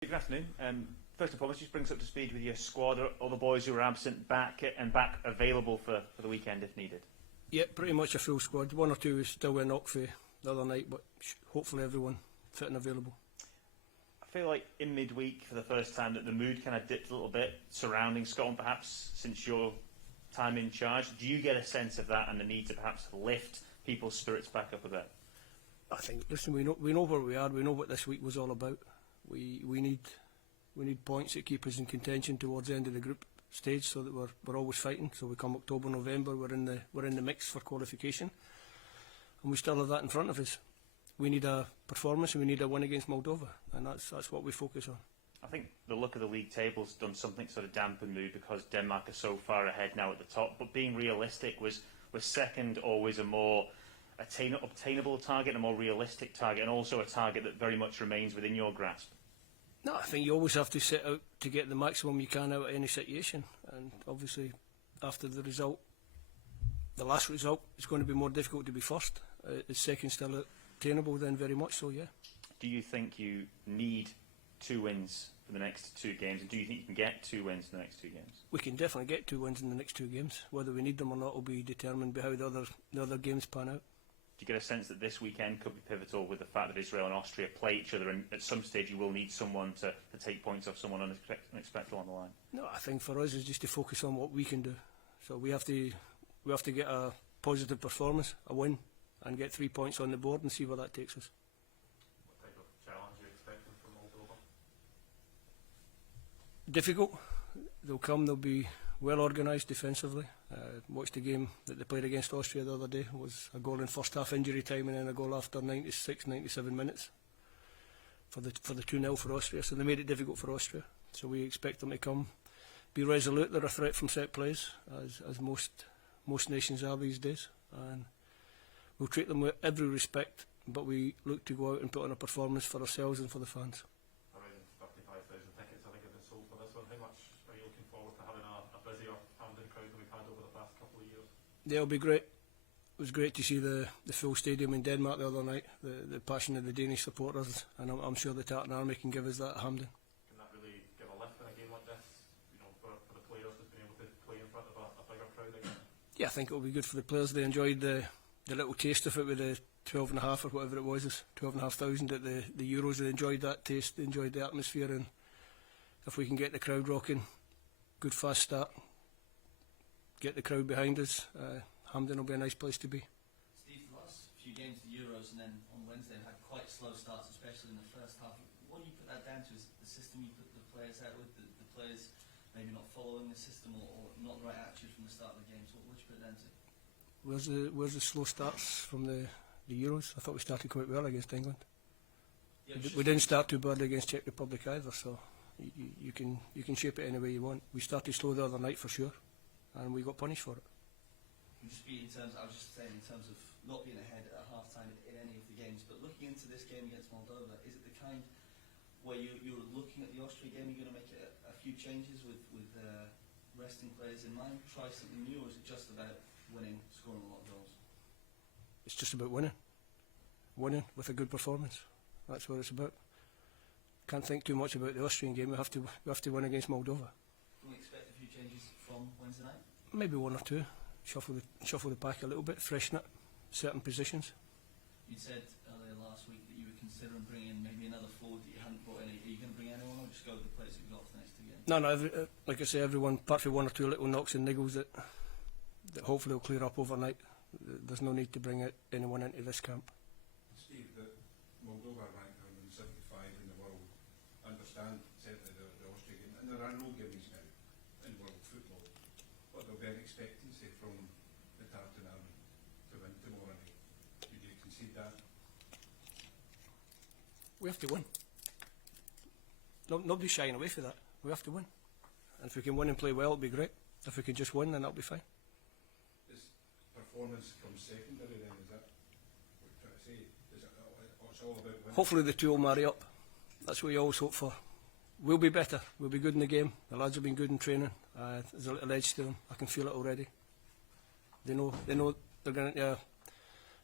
Good afternoon. First and foremost, just bring us up to speed with your squad. Are all the boys who were absent back available for the weekend if needed? Yeah, pretty much a full squad. One or two is still with knock for the other night, but hopefully everyone fit and available. I feel like in midweek, for the first time, that the mood kind of dipped a little bit surrounding Scotland, perhaps since your time in charge. Do you get a sense of that and the need to perhaps lift people's spirits back up a bit? I think, listen, we know where we are. We know what this week was all about. We need points that keep us in contention towards the end of the group stage, so that we're always fighting. So we come October, November, we're in the mix for qualification, and we still have that in front of us. We need a performance and we need a win against Moldova, and that's what we focus on. I think the look of the league table's done something to sort of dampen mood because Denmark are so far ahead now at the top. But being realistic, was second always a more obtainable target, a more realistic target, and also a target that very much remains within your grasp? No, I think you always have to set out to get the maximum you can out of any situation, and obviously after the last result, it's going to be more difficult to be first. Is second still attainable? Then very much so, yeah. Do you think you need 2 wins for the next 2 games, and do you think you can get 2 wins in the next 2 games? We can definitely get 2 wins in the next 2 games. Whether we need them or not will be determined by how the other games pan out. Do you get a sense that this weekend could be pivotal with the fact that Israel and Austria play each other, and at some stage you will need someone to take points off someone unexpected on the line? No, I think for us it's just to focus on what we can do. So we have to get a positive performance, a win, and get 3 points on the board and see where that takes us. What type of challenge are you expecting from Moldova? Difficult. They'll come, they'll be well organised defensively. Watched the game that they played against Austria the other day. It was a goal in first half injury time and then a goal after 96, 97 minutes for the 2-0 for Austria. So they made it difficult for Austria. So we expect them to come, be resolute. They're a threat from set plays, as most nations are these days. And we'll treat them with every respect, but we look to go out and put on a performance for ourselves and for the fans. Around 35,000 tickets, I think, have been sold for this one. How much are you looking forward to having a busier Hampden crowd than we've had over the past couple of years? They'll be great. It was great to see the full stadium in Denmark the other night, the passion of the Danish supporters, and I'm sure the Tartan Army can give us that at Hampden. Can that really give a lift in a game like this, for the players that's been able to play in front of a bigger crowd again? Yeah, I think it'll be good for the players. They enjoyed the little taste of it with the 12.5 or whatever it was, 12,500 at the Euros. They enjoyed that taste, they enjoyed the atmosphere, and if we can get the crowd rocking, good fast start, get the crowd behind us, Hampden will be a nice place to be. Steve, the last few games of the Euros and then on Wednesday had quite slow starts, especially in the first half. What do you put that down to? Is it the system you put the players out with, the players maybe not following the system or not the right attitude from the start of the game? So what do you put it down to? Where's the slow starts from the Euros? I thought we started quite well against England. Yeah, We didn't start too badly against Czech Republic either, so you can shape it any way you want. We started slow the other night for sure, and we got punished for it. I was just saying in terms of not being ahead at half time in any of the games, but looking into this game against Moldova, is it the kind where you're looking at the Austria game, you're going to make a few changes with resting players in mind, try something new, or is it just about winning, scoring a lot of goals? It's just about winning with a good performance. That's what it's about. Can't think too much about the Austrian game. We have to win against Moldova. Can we expect a few changes from Wednesday night? Maybe 1 or 2. Shuffle the pack a little bit, freshen it, certain positions. You said earlier last week that you were considering bringing in maybe another forward that you hadn't brought in. Are you going to bring anyone, or just go with the players you've got for the next 2 games? No. Like I say, everyone, apart from 1 or 2 little knocks and niggles that hopefully will clear up overnight. There's no need to bring anyone into this camp. Steve, the Moldova rank 175 in the world. Understand certainly the Austrian game, and there are no games now in world football, but there'll be an expectancy from the Tartan Army to win tomorrow night. Would you concede that? We have to win. Nobody's shying away from that. We have to win. And if we can win and play well, it'll be great. If we can just win, then that'll be fine. This performance from secondary then, is that what you're trying to say? Is it, it's all about winning? Hopefully the 2 will marry up. That's what we always hope for. We'll be better. We'll be good in the game. The lads have been good in training. There's a little edge to them. I can feel it already. They know they're going to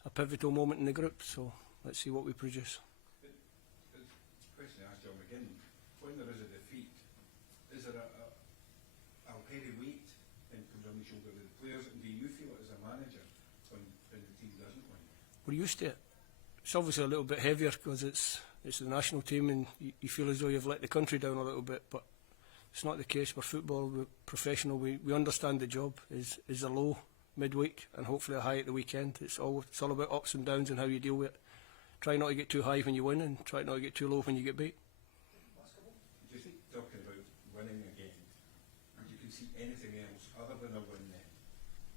a pivotal moment in the group. So let's see what we produce. The question I asked John McGinn, when there is a defeat, is there a heavy weight and comes on the shoulder of the players, and do you feel it as a manager when the team doesn't win? We're used to it. It's obviously a little bit heavier because it's the national team, and you feel as though you've let the country down a little bit, but it's not the case. We're football, we're professional, we understand the job is a low midweek and hopefully a high at the weekend. It's all about ups and downs and how you deal with it. Try not to get too high when you win and try not to get too low when you get beat. Do you think, talking about winning again, would you can see anything else other than a win then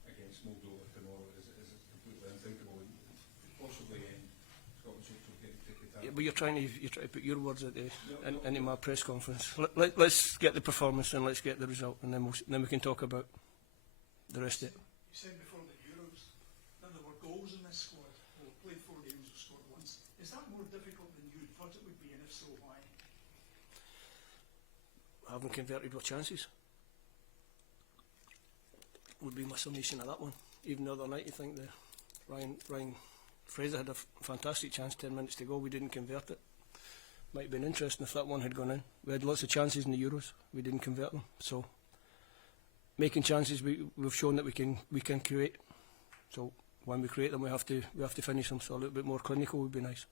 against Moldova tomorrow? Is it completely unthinkable? Possibly end Scotland's hopes of getting ticket out. Yeah, but you're trying to put your words into my press conference. Let's get the performance and let's get the result, and then we can talk about the rest of it. You said before the Euros that there were goals in this squad. Well, played 4 games, we scored once. Is that more difficult than you thought it would be, and if so, why? Having converted with chances would be my summation of that one. Even the other night, you think Ryan Fraser had a fantastic chance, 10 minutes to go. We didn't convert it. Might have been interesting if that one had gone in. We had lots of chances in the Euros. We didn't convert them. So making chances, we've shown that we can create. So when we create them, we have to finish them. So a little bit more clinical would be nice.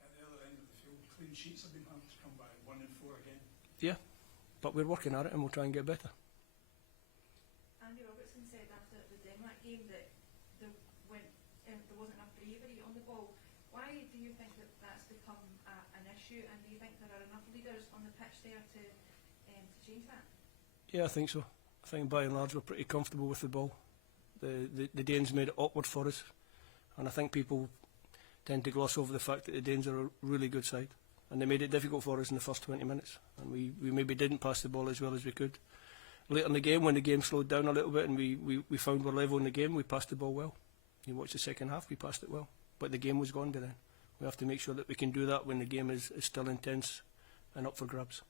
At the other end of the field, clean sheets have been hard to come by. 1 and 4 again. Yeah, but we're working at it and we'll try and get better. Andy Robertson said after the Denmark game that there wasn't enough bravery on the ball. Why do you think that that's become an issue, and do you think there are enough leaders on the pitch there to change that? Yeah, I think so. I think by and large we're pretty comfortable with the ball. The Danes made it awkward for us, and I think people tend to gloss over the fact that the Danes are a really good side, and they made it difficult for us in the first 20 minutes, and we maybe didn't pass the ball as well as we could. Later in the game, when the game slowed down a little bit and we found we're level in the game, we passed the ball well. You watch the second half, we passed it well, but the game was gone by then. We have to make sure that we can do that when the game is still intense and up for grabs.